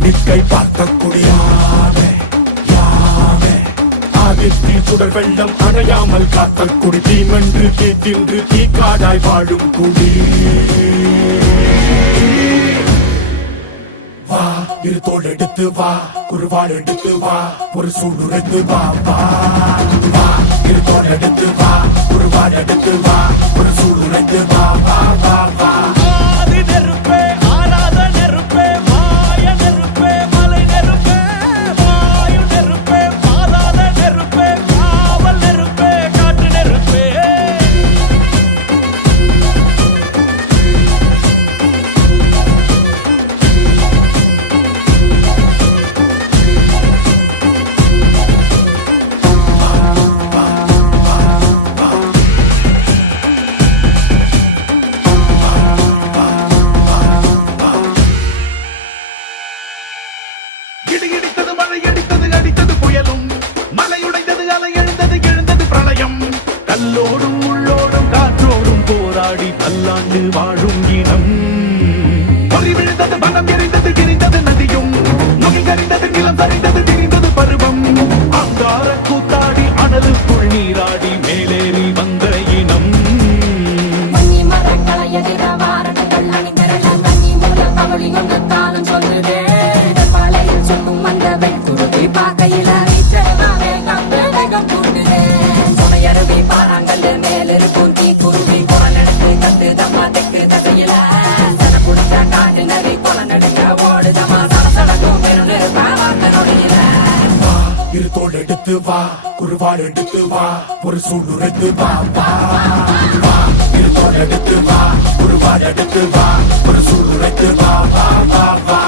நிற்கை பார்க்க குடியாமே யாமே ஆதித்தில் சுடர் வெள்ளம் அணையாமல் காத்த குடி தீமென்று தீ தின்று தீ காடாய் வாழும் குடி வா இரு தோள் எடுத்து வா குருவாள் எடுத்து வா ஒரு சூடுரைத்து வா வா வா இரு தோள் எடுத்து வா குருவாள் எடுத்து வா ஒரு சூடுரைத்து வா வா வா வா இடித்தது மழை அடித்தது அடித்தது புயலும் மலை உடைந்தது அலை எழுந்தது எழுந்தது பிரளயம் கல்லோடும் உள்ளோடும் காற்றோடும் போராடி பல்லாண்டு வாழும் இனம் பொறி விழுந்தது பணம் எரிந்தது கிரிந்தது நதியும் நுகி கரிந்தது நிலம் சரிந்தது திரிந்தது பருவம் அங்கார கூத்தாடி அனலுக்குள் நீராடி மேலேறி வந்த இனம் சொல்லுதே அந்த வெண்குருவி பார்க்கையில வேகம் கூட்டுதே சுமையருவி பாறாங்கல் மேலிருக்கும் தீ குருவி குரல் எடுத்து கத்து தம்மா தெக்கு தசையில சன புடிச்ச காட்டு நரி கொலை நடுங்க ஓடுதமா சடசடக்கும் பெருநெருப்பாக்க நொடியில இரு தோள் எடுத்து வா குருவாள் எடுத்து வா ஒரு சூடுரைத்து வா வா வா இரு தோள் எடுத்து வா குருவாள் எடுத்து வா ஒரு சூடுரைத்து வா வா வா வா